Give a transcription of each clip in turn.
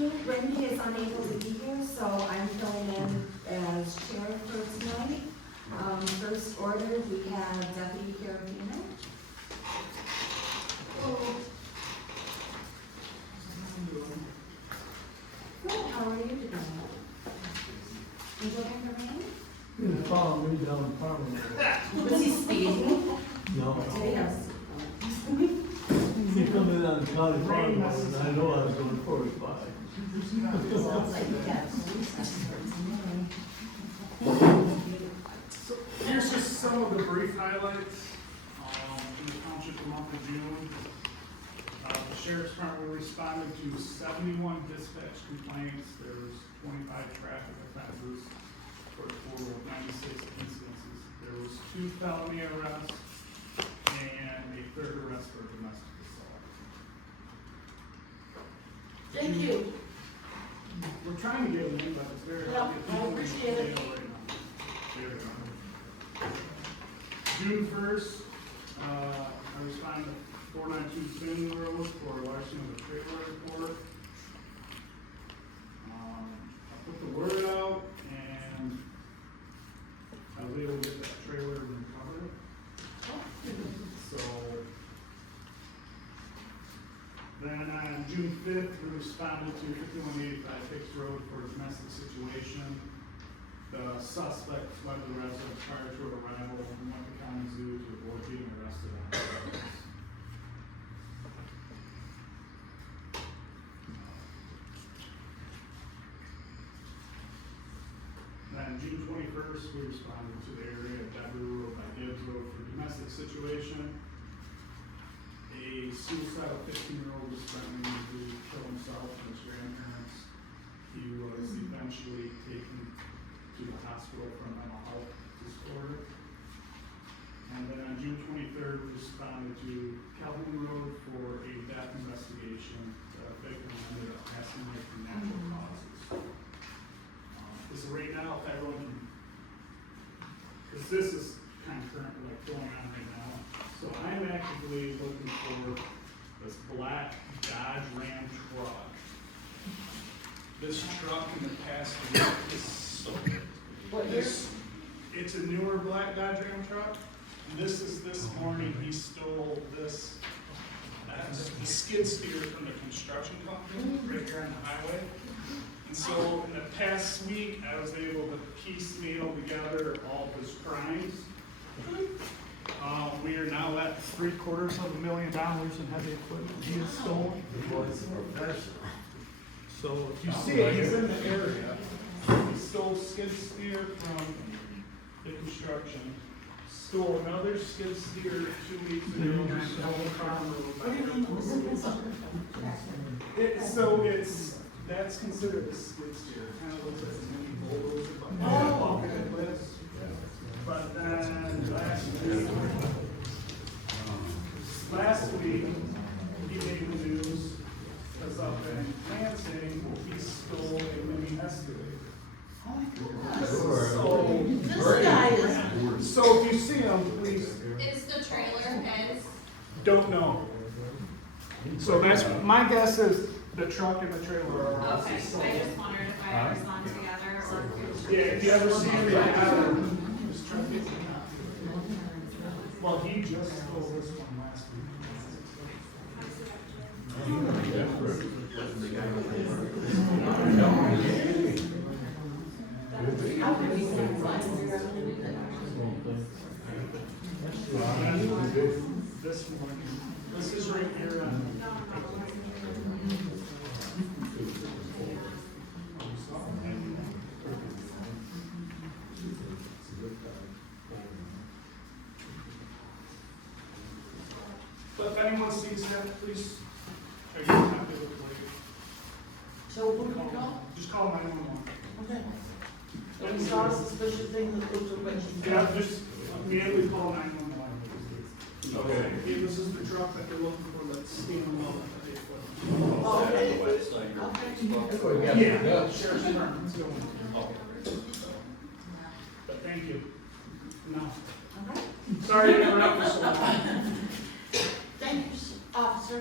you. Wendy is unable to be here, so I'm filling in as chair for tonight. First order, we have Deputy Carabiner. Good, how are you today? You looking for me? He was following me down Parma. Was he speeding? No. Did he have? He come in on the county farm, and I know I was going 45. Sounds like you got police escorts. So here's just some of the brief highlights in the township the month of June. The sheriff's department responded to 71 dispatch complaints. There was 25 traffic offenses for a total of 96 incidences. There was 2 felony arrests and a 3rd arrest for domestic assault. Thank you. We're trying to get them in, but it's very Yeah, hard. I appreciate it. June 1st, I responded to 492 Spinning Road for larceny of the trailer report. I put the word out and I was able to get that trailer and recover it. So then on June 5th, we responded to 5185 Hicks Road for a domestic situation. The suspect fled the residence prior to arrival and went to county zoo to avoid being arrested on the residence. Then June 21st, we responded to the area of Deborah Road by Gibbs Road for domestic situation. A suicidal 15-year-old was threatening to kill himself and his grandparents. He was eventually taken to the hospital for a mental health disorder. And then on June 23rd, we responded to Calhoun Road for a death investigation. The victim ended up passing away from natural causes. So right now, if everyone can, because this is kind of currently like going on right now. So I'm actively looking for this black Dodge Ram truck. This truck in the past week is so good. What year? It's a newer black Dodge Ram truck. And this morning he stole this, the skid steer from the construction company right here on the highway. And so in the past week, I was able to piecemeal together all of his crimes. We are now at $750,000 in heavy equipment he has stolen. So if you see it, he's in the area. He stole skid steer from the construction. Stole another skid steer 2 weeks ago. What do you mean? So that's considered a skid steer. It kind of looks like a mini bulldozer, but Oh. But then last week, he made the news because up in Lansing, he stole a mini excavator. Oh my goodness. So, This guy is, so if you see him, please Is the trailer his? don't know. So that's, my guess is the truck and the trailer are. Okay, I just wondered if I ever saw them together or if Yeah, if you ever see him together, just try to get him. Well, he just stole this one last week. This one, this is right here on. But if anyone sees that, please, I can have to look like it. so who do we call? Just call 911. Okay. When we saw a suspicious thing, the police were questioning. Yeah, just immediately call 911. Okay. This is the truck that they're looking for that's stealing all of the equipment. Oh, okay. Okay. Yeah, sheriff's department's going. But thank you. No. Okay. Sorry to interrupt you so long. Thank you, officer.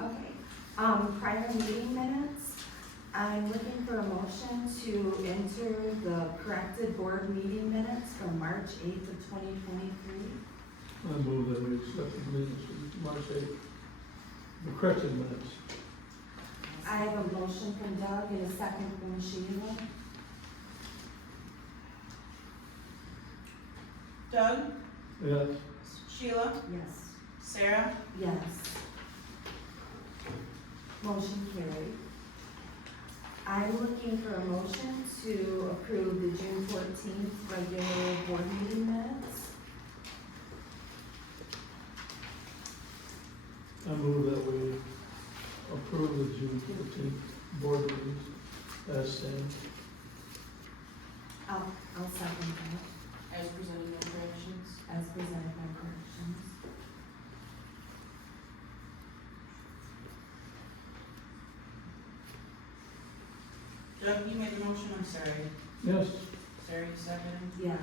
Okay, Prior meeting minutes, I'm looking for a motion to enter the corrected board meeting minutes from March 8th of 2023. I move that we accept the minutes from March 8th, the corrected minutes. I have a motion from Doug and a second from Sheila. Doug, Yes. Sheila, Yes. Sarah, Yes. Motion carried. I'm looking for a motion to approve the June 14th regular board meeting minutes. I move that we approve the June 14th board meetings as stated. I'll second that, as presented, no corrections. as presented by corrections. Doug, you made the motion, I'm sorry. Yes. Sarah, you seconded, Yes.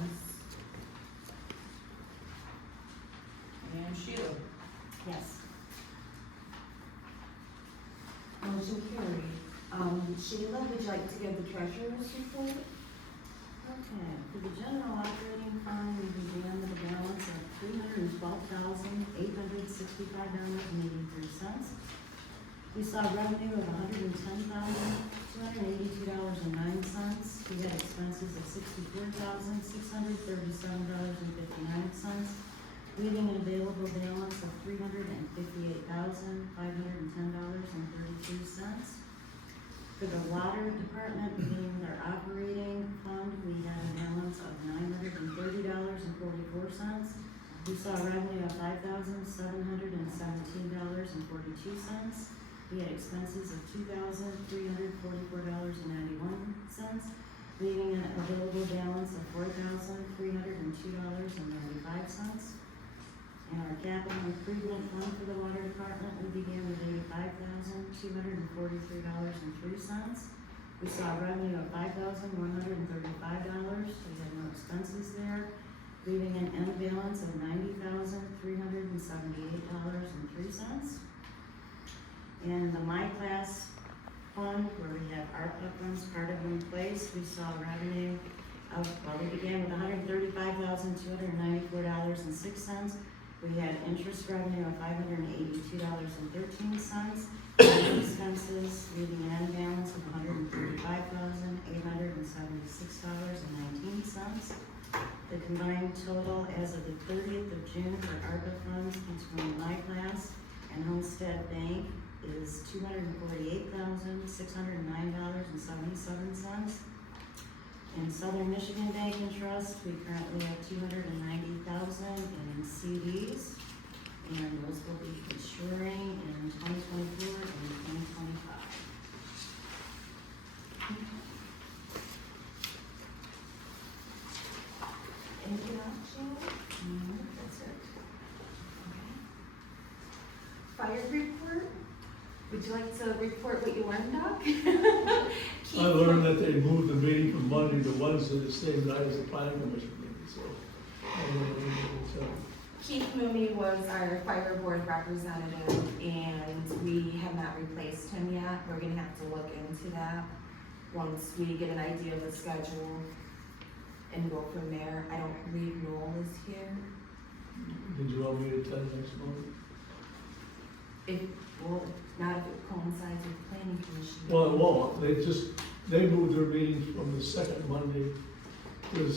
and Sheila. Yes. Motion carried. Sheila, would you like to give the treasurer's report? Okay, for the general operating fund, we began with a balance of $312,865.83. We saw revenue of $110,282.09. We had expenses of $64,637.59, leaving an available balance of $358,510.32. For the water department, beginning with our operating fund, we had a balance of $930.44. We saw revenue of $5,717.42. We had expenses of $2,344.91, leaving an available balance of $4,302.95. In our capital improvement fund for the water department, we began with $85,243.03. We saw revenue of $5,135. We had no expenses there, leaving an end balance of $90,378.03. In the My Class fund, where we have ARPA funds part of in place, we saw revenue of, we began with $135,294.06. We had interest revenue of $582.13, expenses leaving an end balance of $135,876.19. The combined total as of the 30th of June for ARPA funds between My Class and Homestead Bank is $248,609.77. In Southern Michigan Bank and Trust, we currently have $290,000 in CDs, and those will be maturing in 2024 and 2025. Anything else, Sheila? That's it. Fire report? Would you like to report what you learned, Doc? I learned that they moved the meeting from Monday to Wednesday, the same night as the planning commission meeting, so. Keith Mooney was our fire board representative, and we have not replaced him yet. We're gonna have to look into that once we get an idea of the schedule and go from there. I don't believe Noel is here. Did you want me to attend next month? Well, not if it coincides with planning commission. Well, it won't, they moved their meetings from the second Monday to the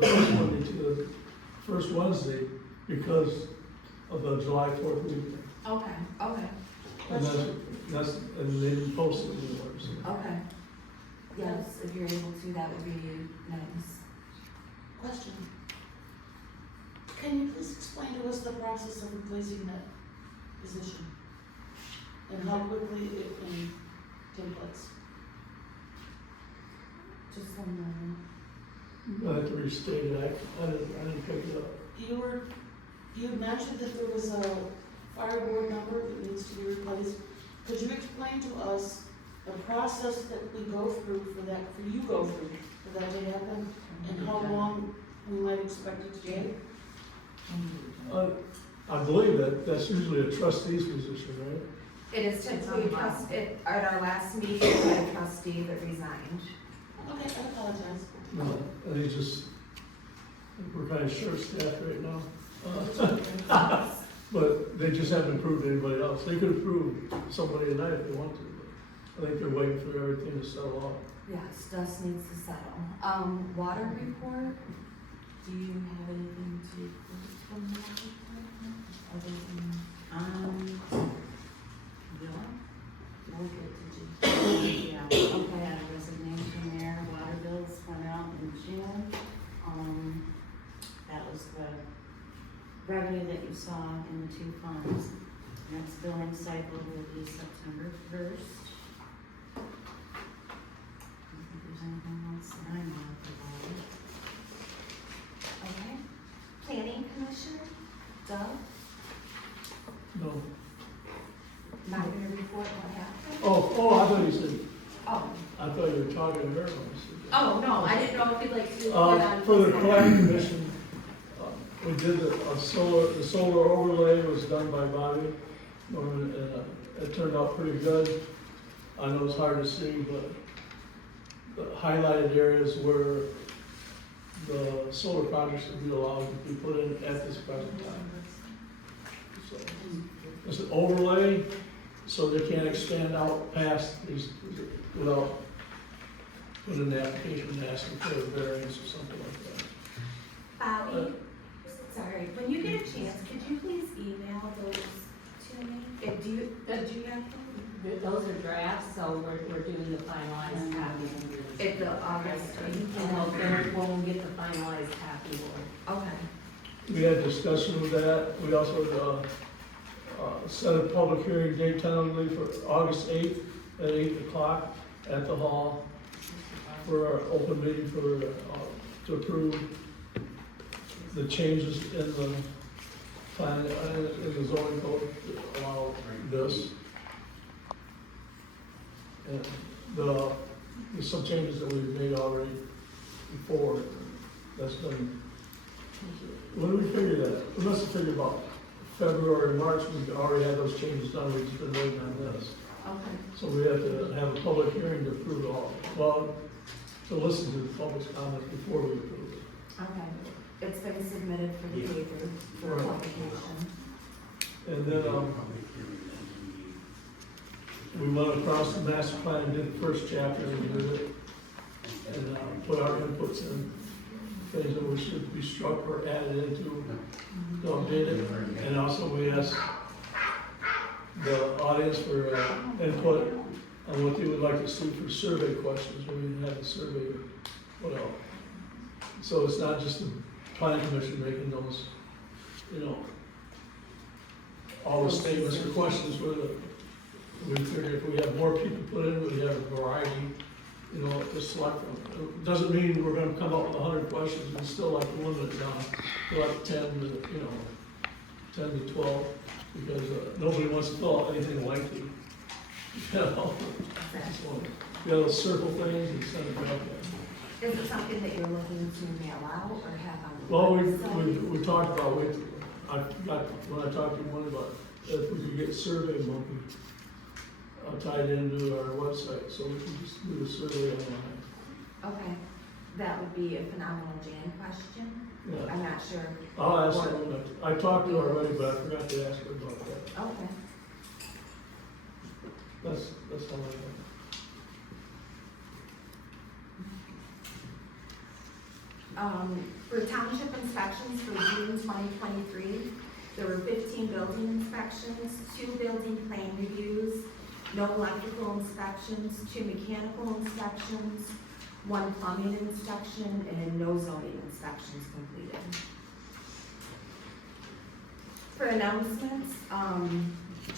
first Monday to the first Wednesday because of the July 4th weekend. Okay. And and they didn't post it anywhere, so. Okay. Yes, if you're able to, that would be nice. Question. Can you please explain to us the process of replacing that position? And how quickly it can take place? Just 1 moment. I have to restate it, I didn't pick it up. You mentioned that there was a fire board member that needs to be replaced. Could you explain to us the process that we go through for that to happen? And how long we might expect it to take? I believe that's usually a trustee's position, right? It is typically a trustee, at our last meeting, we had a trustee that resigned. Okay, I apologize. No, I think just, we're kind of short-staffed right now. But they just haven't approved anybody else. They could approve somebody tonight if they want to, but I think they're waiting for everything to settle out. Yes, dust needs to settle. Water report, do you have anything to report from the water department? Other than, Bill, we'll get to G. Yeah, okay, had a resignation there, water bills went out in June. That was the revenue that you saw in the two funds. Next billing cycle will be September 1st. I don't think there's anything else that I know about it. okay. Planning commission, Doug, No. not gonna report what happened? Oh, I thought you said, Oh, I thought you were talking to her when you said that. oh, no, I didn't know if you'd like to report on. For the planning commission, we did the solar overlay was done by Bobby, and it turned out pretty good. I know it's hard to see, but the highlighted areas where the solar projects would be allowed to be put in at this present time. So, it's an overlay, so they can't expand out past these without putting in the application and asking for a variance or something like that. Bobby, sorry, when you get a chance, could you please email those to me? Do you have them? Those are drafts, so we're doing the finalized copy. At the August, And when we get the finalized copy, we'll. okay. We had discussion with that. We also set a public hearing date tentatively for August 8th at 8 o'clock at the hall for our open meeting to approve the changes in the plan, in the zoning code to allow this. And there's some changes that we've made already before. That's done. When did we figure that? We must have figured about February, March, we already had those changes done, we've just been waiting on this. Okay. So we have to have a public hearing to approve it all, well, to listen to the public's comments before we approve it. Okay. It's been submitted for the paper for Right. publication. And then, we went across the master plan and did the first chapter and did it, and put our inputs in, things that we should be struck or added into, to update it. And also we asked the audience for input on what they would like to see for survey questions, we didn't have a survey put out. So it's not just the planning commission making those, all the statements or questions with it. We figured if we have more people put in, we have a variety, to select from. It doesn't mean we're gonna come up with 100 questions, we still like to limit it down to like 10 to 12, because nobody wants to fill out anything lengthy. So, we gotta circle things and send it back. Is it something that you're looking to mail out or have on the Well, website? we talked about, when I talked to you one about if we could get Survey Monkey tied into our website, so we can just do the survey online. Okay, that would be a phenomenal Jan question. Yeah. I'm not sure. I'll ask her, I talked to her already, but I forgot to ask her about that. Okay. That's all I have. For township inspections for June 2023, there were 15 building inspections, 2 building plan reviews, no electrical inspections, 2 mechanical inspections, 1 plumbing inspection, and no zoning inspections completed. For announcements,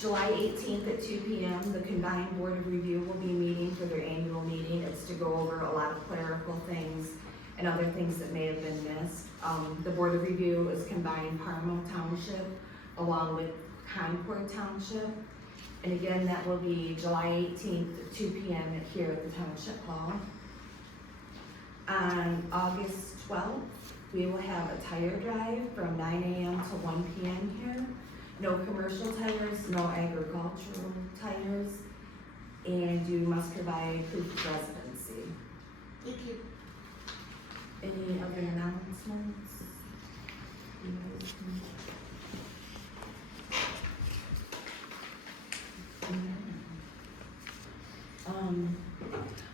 July 18th at 2 p.m., the combined board of review will be meeting for their annual meeting. It's to go over a lot of clerical things and other things that may have been missed. The board of review is combined Parma Township along with Concord Township. And again, that will be July 18th at 2 p.m. here at the Township Hall. On August 12th, we will have a tire drive from 9 a.m. to 1 p.m. here. no commercial tires, no agricultural tires, and you must provide proof of residency. Thank you. Any other announcements?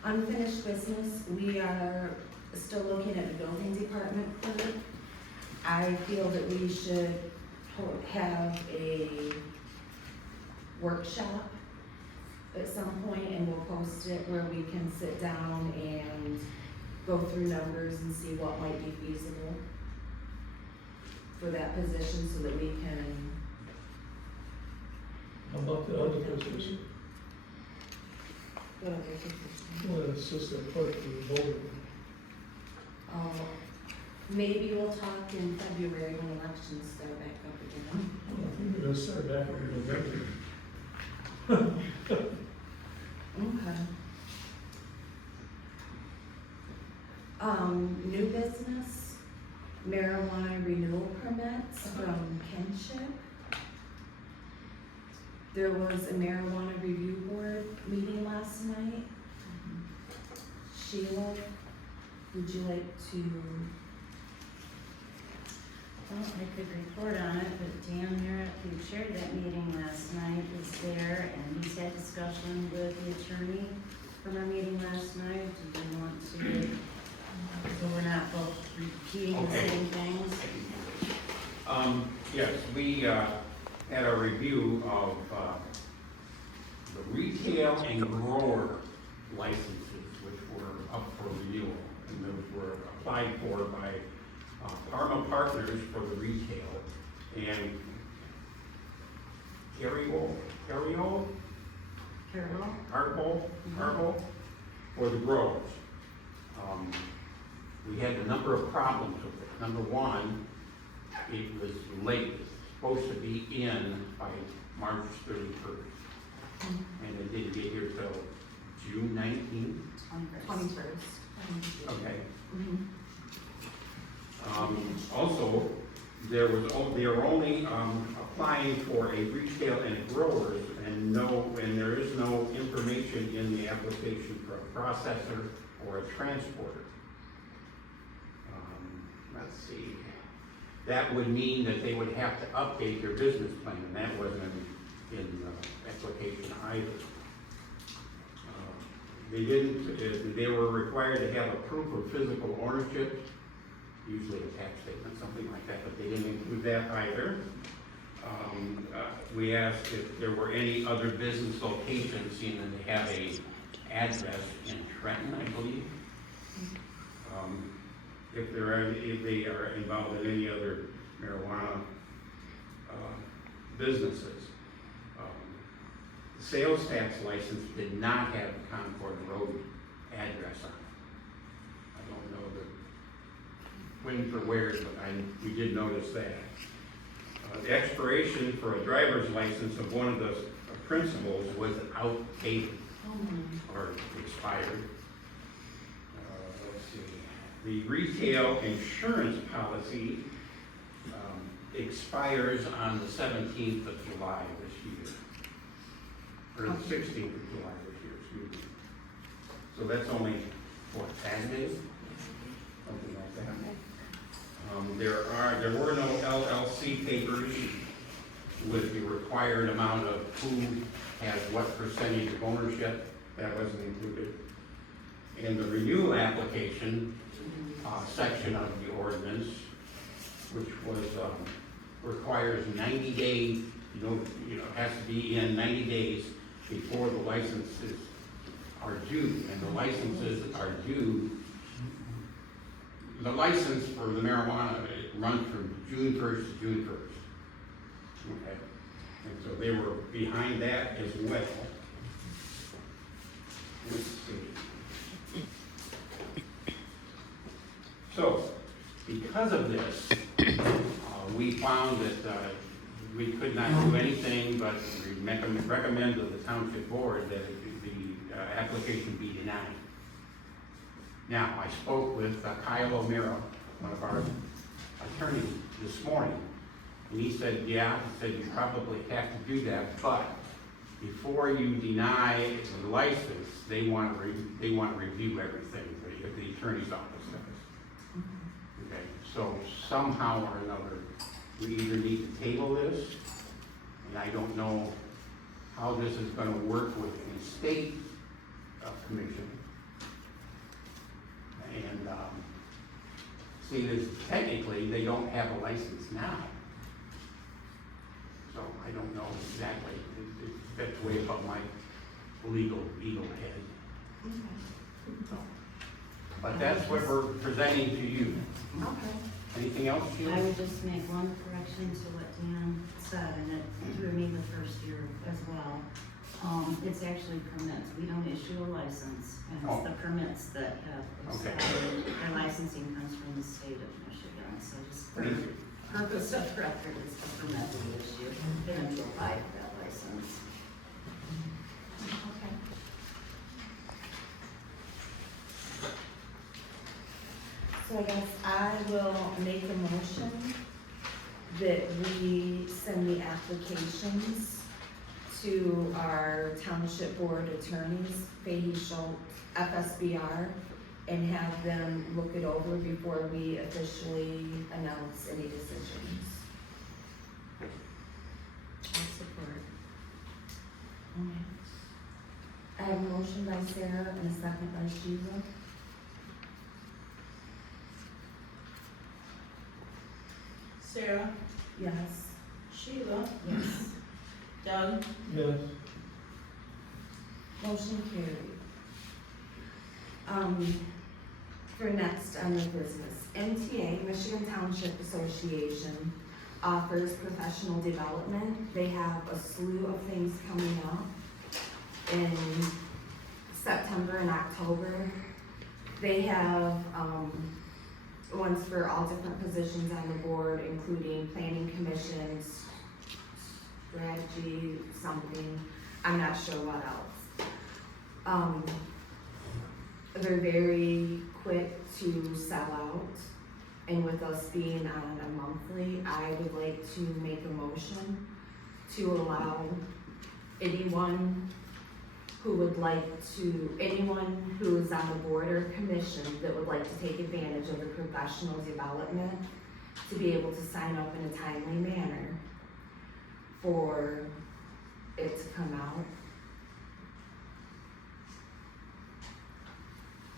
Unfinished business, we are still looking at the building department clerk. I feel that we should have a workshop at some point, and we'll post it where we can sit down and go through numbers and see what might be feasible for that position so that we can. How about the other position? What other position? Well, assistant clerk for the voting. Maybe we'll talk in February when elections start back up again. I think we're gonna start back in November. Okay. New business, marijuana renewal permits from Township. There was a marijuana review board meeting last night. Sheila, would you like to? Well, I could report on it, but Dan Merritt, who chaired that meeting last night, was there, and he's had discussion with the attorney from our meeting last night. Do you want to, so we're not both repeating the same things? Yes, we had a review of the retail and grower licenses, which were up for renewal, and those were applied for by Parma Partners for the retail, and Carriol for the growers. We had a number of problems with it. Number one, it was late, it was supposed to be in by March 31st. And it didn't get here till June 19th. 21st. Okay. Mhm. Also, they were only applying for a retail and growers, and there is no information in the application for a processor or a transporter. Let's see. That would mean that they would have to update their business plan, and that wasn't in the application either. They were required to have a proof of physical ownership, usually a tax statement, something like that, but they didn't include that either. We asked if there were any other business locations, seeing that they have a address in Trenton, I believe. If they are involved in any other marijuana businesses. The sales tax license did not have the Concord Road address on it. I don't know when for where, but we did notice that. The expiration for a driver's license of one of the principals was outdated or expired. Let's see. The retail insurance policy expires on the 17th of July this year. Or the 16th of July this year, excuse me. So that's only, what, 10 days? Something like that. There were no LLC papers with the required amount of who has what percentage of ownership. That wasn't included. In the renewal application section of the ordinance, which was requires 90 days, has to be in 90 days before the licenses are due, and the licenses are due. The license for the marijuana, it runs from June 1st to June 1st. Okay, and so they were behind that as well. Let's see. So, because of this, we found that we could not do anything but recommend to the Township Board that the application be denied. Now, I spoke with Kyle O'Meara, one of our attorneys, this morning, And he said, yeah, he said, you probably have to do that, but before you deny the license, they want to review everything, the attorney's office does. Okay, so somehow or another, we either need to table this, and I don't know how this is gonna work with the state commission. And, see, there's, technically, they don't have a license now. So I don't know exactly, that's way above my legal head. So, but that's what we're presenting to you. Okay. Anything else, I Sheila? would just make one correction to what Dan said, and it threw me the first year as well. It's actually permits, we don't issue a license, and it's Oh. the permits that have Okay. expired. Our licensing comes from the state of Michigan, so just for purpose of record, it's the permit we issue, and to apply for that license. Okay. So I guess I will make a motion that we send the applications to our township board attorneys, Fahey Schultz, FSBR, and have them look it over before we officially announce any decisions. I'll support. I have a motion by Sarah and a second by Sheila. Sarah, Yes. Sheila, Yes. Doug, Yes, Motion carried. For next on the business, MTA, Michigan Township Association, offers professional development. They have a slew of things coming up in September and October. They have, ones for all different positions on the board, including planning commissions, strategy, something, I'm not sure what else. They're very quick to sell out, and with us being on a monthly, I would like to make a motion to allow anyone who would like to, anyone who is on the board or commission that would like to take advantage of the professional development, to be able to sign up in a timely manner for it to come out.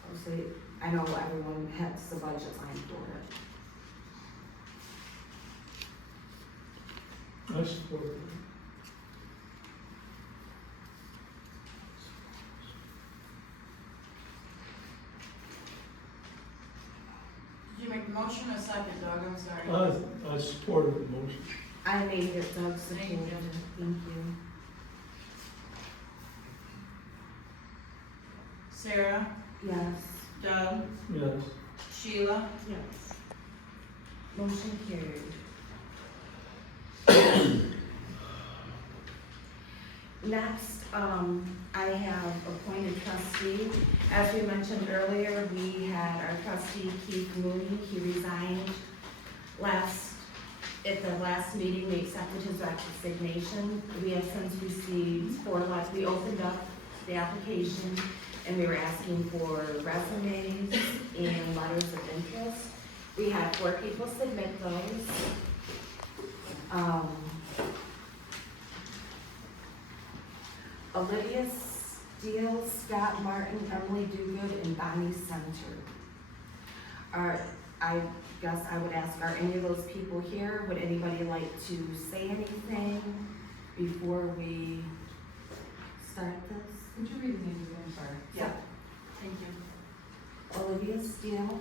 Obviously, I know everyone has the budget line for it. I support it. did you make the motion or second, Doug? I'm sorry. I supported the motion. I made it, Doug supported Thank it, you. thank you. Sarah, Yes, Doug, Yes, Sheila, yes. Motion carried. Next, I have appointed trustee. As we mentioned earlier, we had our trustee Keith Mooney, he resigned at the last meeting, we accepted his resignation. We have since received we opened up the application, and we were asking for resumes and letters of interest. We had 4 people submit those. Olivia Steele, Scott Martin, Emily Duguid, and Bonnie Center. I guess I would ask, are any of those people here? Would anybody like to say anything before we start this? Could you read the names again, sorry? Yeah. Thank you. Olivia Steele,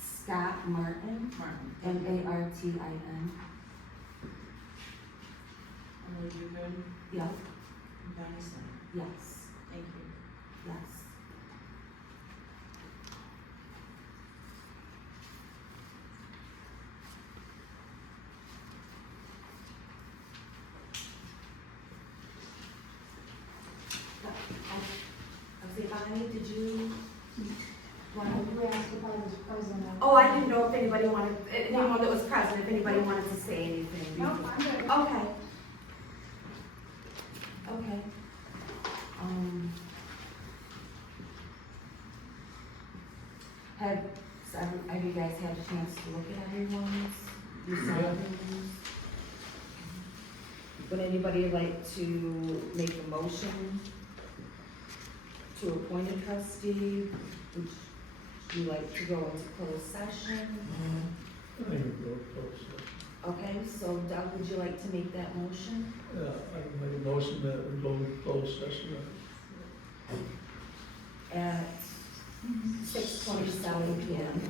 Scott Martin, Martin. M-A-R-T-I-N. Emily Duguid, Yep, and Bonnie Center. yes, Thank you. yes. I say, Bonnie, did you What? You asked if I was present. Oh, I didn't know if anybody wanted, anyone that was present, if anybody wanted to say anything. No, I'm good. Okay. Okay. Have you guys had a chance to look at everyone's? You saw Yeah. everyone's? Would anybody like to make a motion to appoint a trustee? Would you like to go into closed session? I think we'll go close. Okay, so Doug, would you like to make that motion? Yeah, I can make a motion that we go into closed session. At 6:27 PM.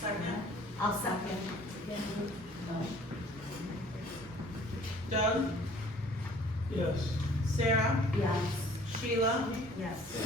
Second. I'll second. Doug, Yes. Sarah, Yes. Sheila, Yes.